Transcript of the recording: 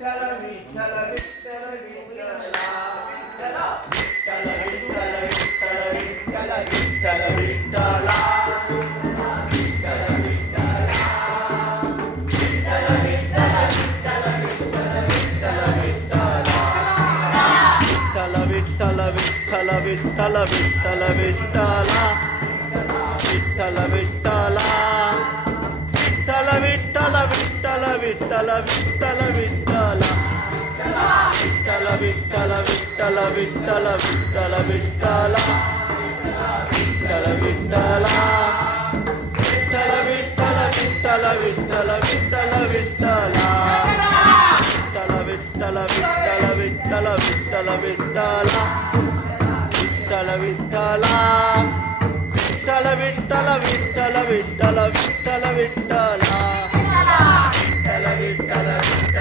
Vitthal Vitthal Vitthala Vitthal Vitthala Vitthal Vitthal Vitthal Vitthal Vitthal Vitthala Vitthal Vitthal Vitthal Vitthal Vitthal Vitthala Vitthal Vitthala Vitthal Vitthal Vitthal Vitthal Vitthal Vitthala Vitthal Vitthal Vitthal Vitthal Vitthal Vitthala Vitthal Vitthala Vitthal Vitthal Vitthal Vitthal Vitthal Vitthala Vitthal Vitthal